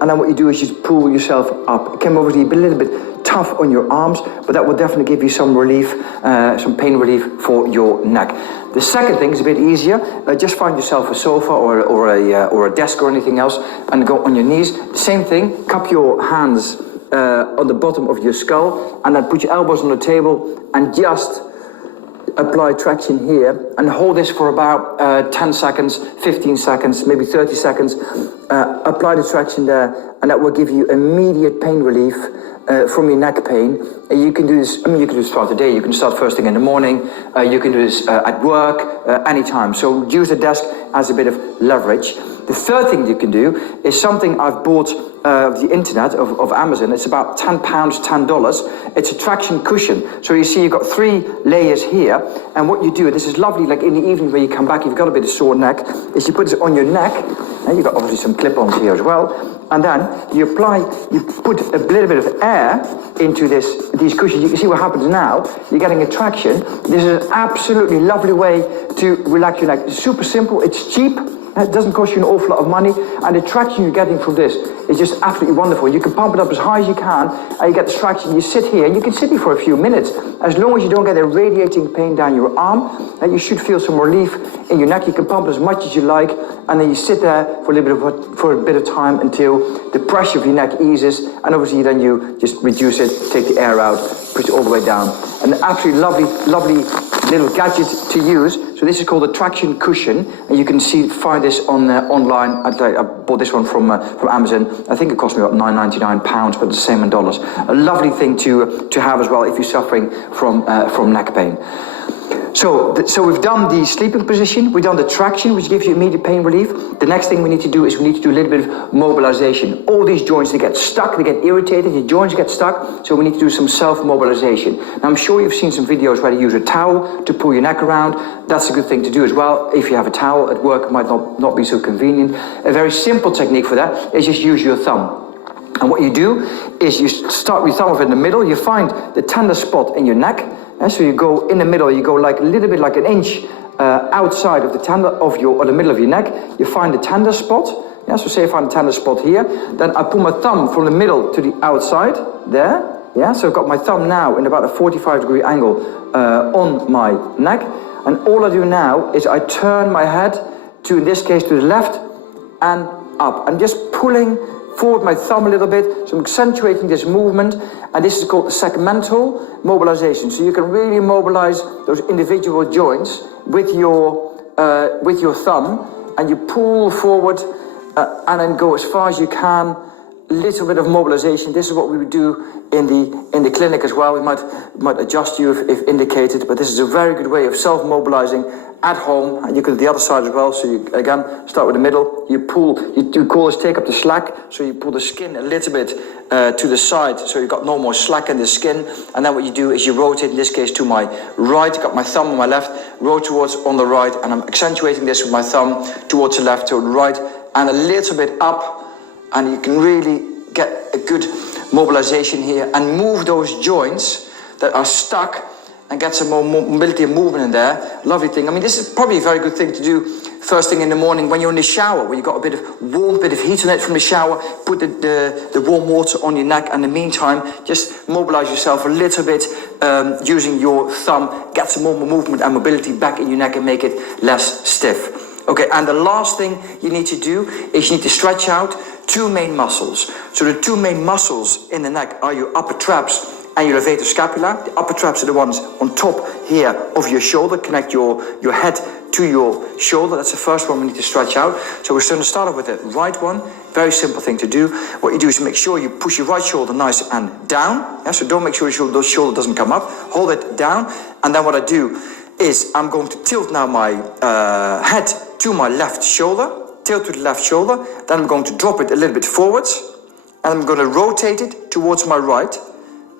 And then what you do is you pull yourself up. It can obviously be a little bit tough on your arms, but that will definitely give you some relief, some pain relief for your neck. The second thing is a bit easier. Just find yourself a sofa or a desk or anything else and go on your knees. Same thing, cup your hands on the bottom of your skull and then put your elbows on the table and just apply traction here and hold this for about 10 seconds, 15 seconds, maybe 30 seconds. Apply the traction there and that will give you immediate pain relief from your neck pain. You can do this, you can do this throughout the day. You can start first thing in the morning. You can do this at work, anytime. So use the desk as a bit of leverage. The third thing you can do is something I've bought the internet of Amazon. It's about £10, $10. It's a traction cushion. So you see you've got 3 layers here. And what you do, this is lovely, like in the evening when you come back, you've got a bit of sore neck, is you put this on your neck. And you've got obviously some clip-ons here as well. And then you put a little bit of air into these cushions. You can see what happens now. You're getting a traction. This is an absolutely lovely way to relax your neck. It's super simple, it's cheap. It doesn't cost you an awful lot of money, and the traction you're getting from this is just absolutely wonderful. You can pump it up as high as you can, and you get the traction. You sit here, and you can sit here for a few minutes. As long as you don't get a radiating pain down your arm, you should feel some relief in your neck. You can pump it as much as you like, and then you sit there for a bit of time until the pressure of your neck eases, and obviously then you just reduce it, take the air out, push it all the way down. An absolutely lovely little gadget to use. So this is called a traction cushion, and you can find this online. I bought this one from Amazon. I think it cost me about £9.99, but it's the same in dollars. A lovely thing to have as well if you're suffering from neck pain. So we've done the sleeping position, we've done the traction, which gives you immediate pain relief. The next thing we need to do is we need to do a little bit of mobilization. All these joints, they get stuck, they get irritated, your joints get stuck, so we need to do some self-mobilization. Now I'm sure you've seen some videos where you use a towel to pull your neck around. That's a good thing to do as well. If you have a towel at work, it might not be so convenient. A very simple technique for that is just use your thumb. And what you do is you start with your thumb in the middle, you find the tender spot in your neck. And so you go in the middle, you go like a little bit like an inch outside of the tender of or the middle of your neck. You find the tender spot. Yeah, so say I find the tender spot here. Then I pull my thumb from the middle to the outside, there. Yeah, so I've got my thumb now in about a 45-degree angle on my neck. And all I do now is I turn my head to, in this case, to the left and up. I'm just pulling forward my thumb a little bit, so I'm accentuating this movement, and this is called segmental mobilization. So you can really mobilize those individual joints with your thumb, and you pull forward and then go as far as you can. Little bit of mobilization. This is what we would do in the clinic as well. We might adjust you if indicated, but this is a very good way of self-mobilizing at home. And you can do the other side as well. So you again start with the middle. You pull. You call this take up the slack. So you pull the skin a little bit to the side, so you've got no more slack in the skin. And then what you do is you rotate. In this case, to my right. Got my thumb on my left. Rotate towards on the right, and I'm accentuating this with my thumb towards the left, to the right, and a little bit up. And you can really get a good mobilization here and move those joints that are stuck and get some more mobility and movement in there. Lovely thing. I mean, this is probably a very good thing to do first thing in the morning when you're in the shower, where you've got a bit of warm, bit of heat on it from the shower. Put the warm water on your neck, and in the meantime, just mobilize yourself a little bit using your thumb. Get some more movement and mobility back in your neck and make it less stiff. Okay, and the last thing you need to do is you need to stretch out 2 main muscles. So the 2 main muscles in the neck are your upper traps and your levator scapula. The upper traps are the ones on top here of your shoulder, connect your head to your shoulder. That's the first one we need to stretch out. So we're going to start off with the right one. Very simple thing to do. What you do is make sure you push your right shoulder nice and down. Yeah, so don't make sure your shoulder doesn't come up. Hold it down. And then what I do is I'm going to tilt now my head to my left shoulder, tilt to the left shoulder, then I'm going to drop it a little bit forwards, and I'm going to rotate it towards my right,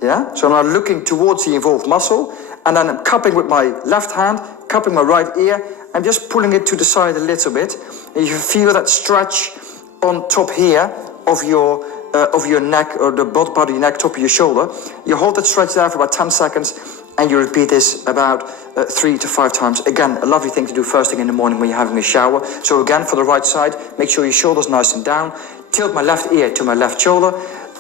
yeah? So I'm now looking towards the involved muscle, and then I'm cupping with my left hand, cupping my right ear, and just pulling it to the side a little bit, and you feel that stretch on top here of your neck, or the bottom part of your neck, top of your shoulder. You hold that stretch there for about 10 seconds, and you repeat this about 3 to 5 times. Again, a lovely thing to do first thing in the morning when you're having a shower. So again, for the right side, make sure your shoulder's nice and down. tilt my left ear to my left shoulder,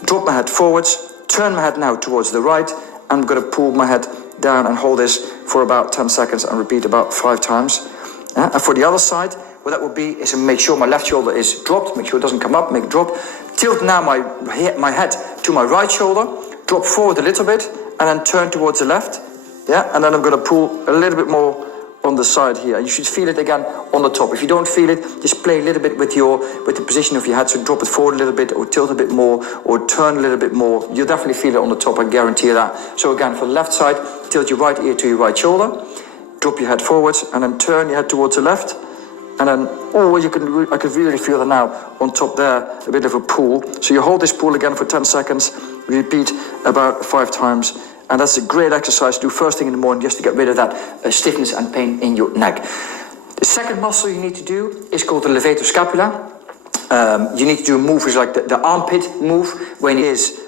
drop my head forwards, turn my head now towards the right. I'm going to pull my head down and hold this for about 10 seconds and repeat about 5 times. And for the other side, what that would be is to make sure my left shoulder is dropped, make sure it doesn't come up, make it drop. Tilt now my head to my right shoulder, drop forward a little bit, and then turn towards the left. Yeah, and then I'm going to pull a little bit more on the side here. You should feel it again on the top. If you don't feel it, just play a little bit with the position of your head. So drop it forward a little bit, or tilt a bit more, or turn a little bit more. You'll definitely feel it on the top, I guarantee you that. So again, for the left side, tilt your right ear to your right shoulder, drop your head forwards, and then turn your head towards the left. And then, I can really feel it now on top there, a bit of a pull. So you hold this pull again for 10 seconds, repeat about 5 times. And that's a great exercise to do first thing in the morning, just to get rid of that stiffness and pain in your neck. The second muscle you need to do is called the levator scapula. You need to do a move, which is like the armpit move, when it is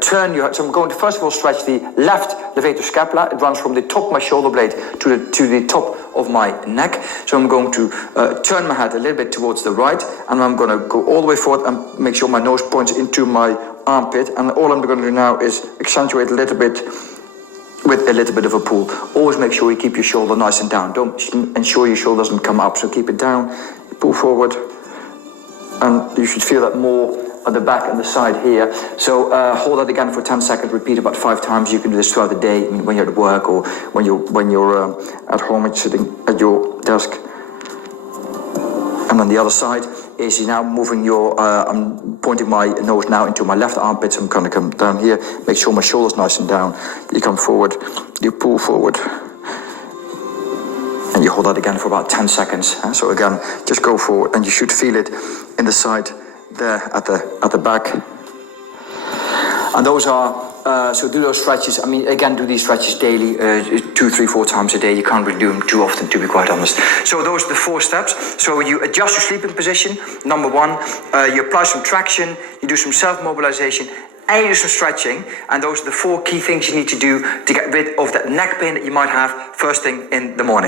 turn your head. So I'm going to first of all stretch the left levator scapula. It runs from the top of my shoulder blade to the top of my neck. So I'm going to turn my head a little bit towards the right, and I'm going to go all the way forward and make sure my nose points into my armpit. And all I'm going to do now is accentuate a little bit with a little bit of a pull. Always make sure you keep your shoulder nice and down. Don't ensure your shoulder doesn't come up. So keep it down, pull forward, and you should feel that more at the back and the side here. So hold that again for 10 seconds, repeat about 5 times. You can do this throughout the day, when you're at work or when you're at home and sitting at your desk. And then the other side is you're now moving I'm pointing my nose now into my left armpit, so I'm going to come down here, make sure my shoulder's nice and down. You come forward, you pull forward, and you hold that again for about 10 seconds. So again, just go forward, and you should feel it in the side there at the back. And those are so do those stretches. I mean, again, do these stretches daily, 2, 3, 4 times a day. You can't really do them too often, to be quite honest. So those are the 4 steps. So you adjust your sleeping position, number 1. You apply some traction, you do some self-mobilization, and you do some stretching. And those are the 4 key things you need to do to get rid of that neck pain that you might have first thing in the morning.